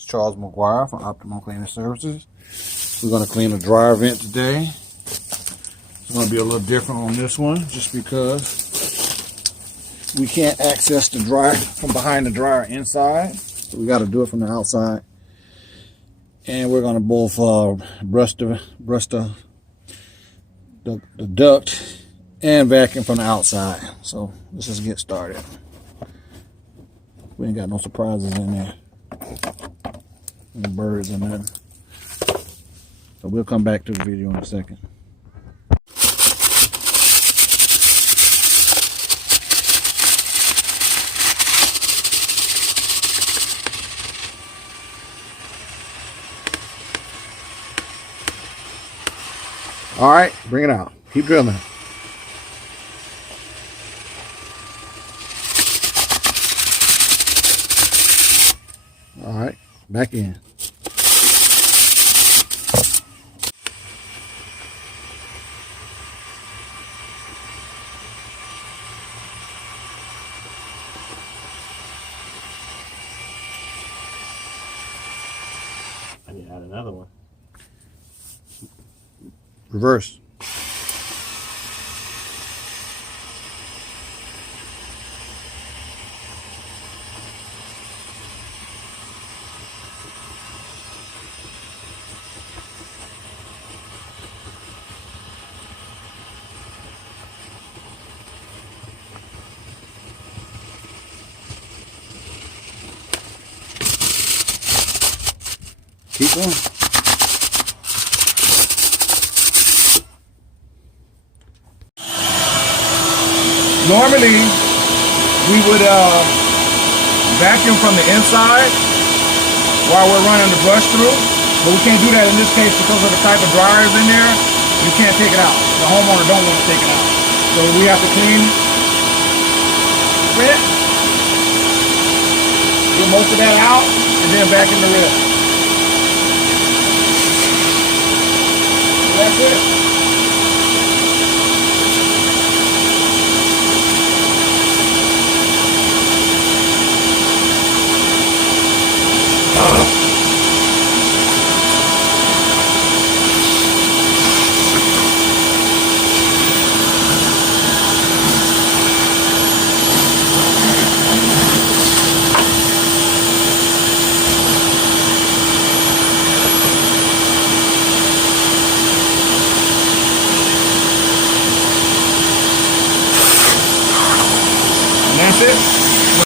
is Charles McGuire from Optimum Cleaning Services. We're going to clean a dryer vent today. It's going to be a little different on this one just because we can't access the dryer from behind the dryer inside. So we got to do it from the outside. And we're going to both brush the duct and vacuum from the outside. So let's just get started. We ain't got no surprises in there. No birds and nothing. So we'll come back to the video in a second. All right, bring it out. Keep drilling. All right, back in. I need to add another one. Reverse. Keep going. Normally, we would vacuum from the inside while we're running the brush through, but we can't do that in this case because of the type of dryers in there. You can't take it out. The homeowner don't want to take it out. So we have to clean the vent, get most of that out, and then vacuum the rest. So that's it.